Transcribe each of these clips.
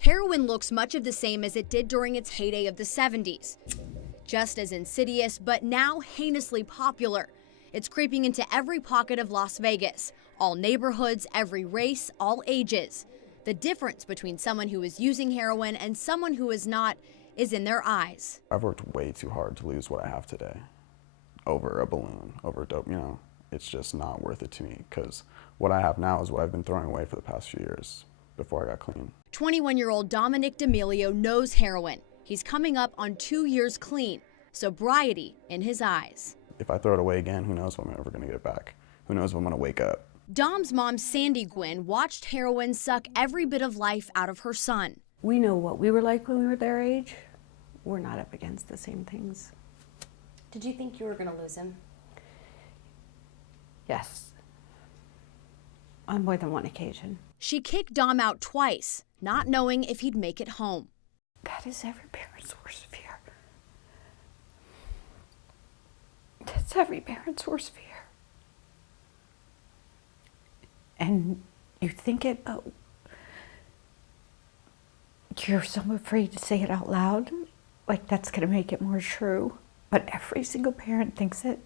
Heroin looks much of the same as it did during its heyday of the 70s. Just as insidious, but now heinously popular. It's creeping into every pocket of Las Vegas, all neighborhoods, every race, all ages. The difference between someone who is using heroin and someone who is not is in their eyes. I've worked way too hard to lose what I have today over a balloon, over dope, it's just not worth it to me because what I have now is what I've been throwing away for the past few years before I got clean. 21-year-old Dominic D'Amelio knows heroin. He's coming up on 2 years clean, sobriety in his eyes. If I throw it away again, who knows if I'm ever gonna get it back? Who knows if I'm gonna wake up? Dom's mom, Sandy Gwynn, watched heroin suck every bit of life out of her son. We know what we were like when we were their age. We're not up against the same things. Did you think you were going to lose him? Yes. On more than one occasion. She kicked Dom out twice, not knowing if he'd make it home. That is every parent's worst fear. That's every parent's worst fear. And you think it, but you're so afraid to say it out loud, like that's gonna make it more true. But every single parent thinks it.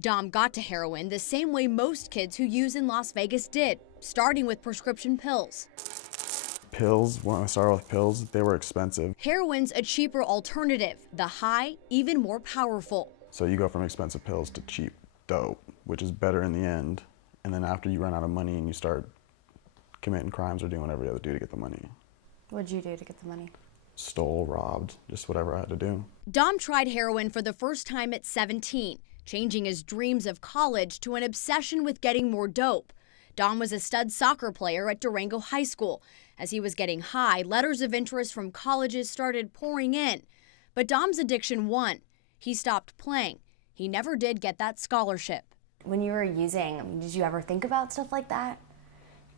Dom got to heroin the same way most kids who use in Las Vegas did, starting with prescription pills. Pills, when I started with pills, they were expensive. Heroin's a cheaper alternative, the high, even more powerful. So you go from expensive pills to cheap dope, which is better in the end. And then after you run out of money and you start committing crimes or doing whatever you have to do to get the money. What'd you do to get the money? Stole, robbed, just whatever I had to do. Dom tried heroin for the first time at 17, changing his dreams of college to an obsession with getting more dope. Dom was a stud soccer player at Durango High School. As he was getting high, letters of interest from colleges started pouring in. But Dom's addiction won. He stopped playing. He never did get that scholarship. When you were using, did you ever think about stuff like that?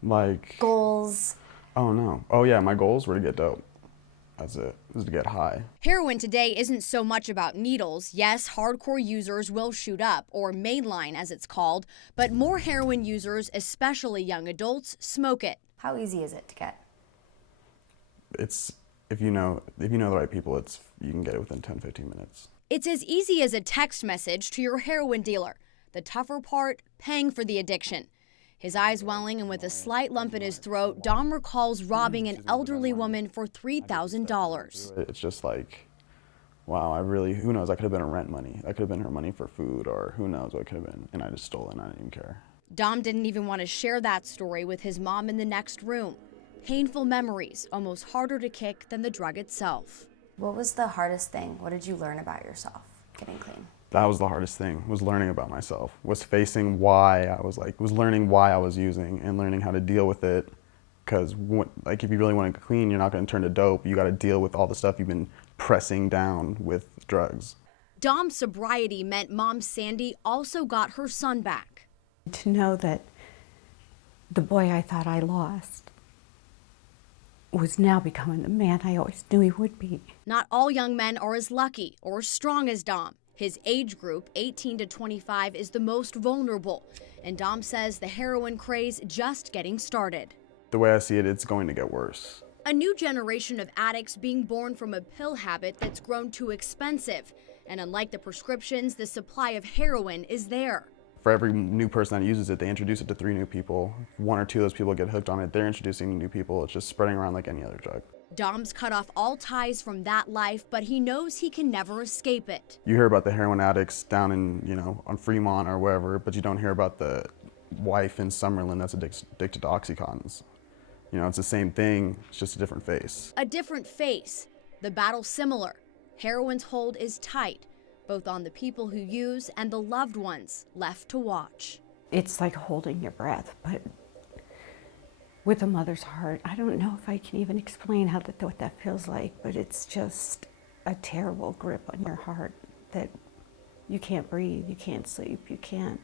Like? Goals? Oh no. Oh yeah, my goals were to get dope. That's it, was to get high. Heroin today isn't so much about needles. Yes, hardcore users will shoot up, or mainline as it's called, but more heroin users, especially young adults, smoke it. How easy is it to get? It's, if you know the right people, you can get it within 10-15 minutes. It's as easy as a text message to your heroin dealer. The tougher part, paying for the addiction. His eyes welling and with a slight lump in his throat, Dom recalls robbing an elderly woman for $3,000. It's just like, wow, who knows, that could have been her rent money. That could have been her money for food, or who knows what it could have been. And I just stole it and I didn't even care. Dom didn't even want to share that story with his mom in the next room. Painful memories, almost harder to kick than the drug itself. What was the hardest thing? What did you learn about yourself getting clean? That was the hardest thing, was learning about myself, was facing why I was learning why I was using and learning how to deal with it. Because if you really want to get clean, you're not going to turn to dope. You got to deal with all the stuff you've been pressing down with drugs. Dom's sobriety meant Mom Sandy also got her son back. To know that the boy I thought I lost was now becoming the man I always knew he would be. Not all young men are as lucky or strong as Dom. His age group, 18 to 25, is the most vulnerable. And Dom says the heroin craze just getting started. The way I see it, it's going to get worse. A new generation of addicts being born from a pill habit that's grown too expensive. And unlike the prescriptions, the supply of heroin is there. For every new person that uses it, they introduce it to 3 new people. 1 or 2 of those people get hooked on it. They're introducing new people. It's just spreading around like any other drug. Dom's cut off all ties from that life, but he knows he can never escape it. You hear about the heroin addicts down in, on Fremont or wherever, but you don't hear about the wife in Summerlin that's addicted to Oxycontins. It's the same thing, it's just a different face. A different face. The battle similar. Heroin's hold is tight, both on the people who use and the loved ones left to watch. It's like holding your breath, but with a mother's heart. I don't know if I can even explain what that feels like, but it's just a terrible grip on your heart that you can't breathe, you can't sleep, you can't.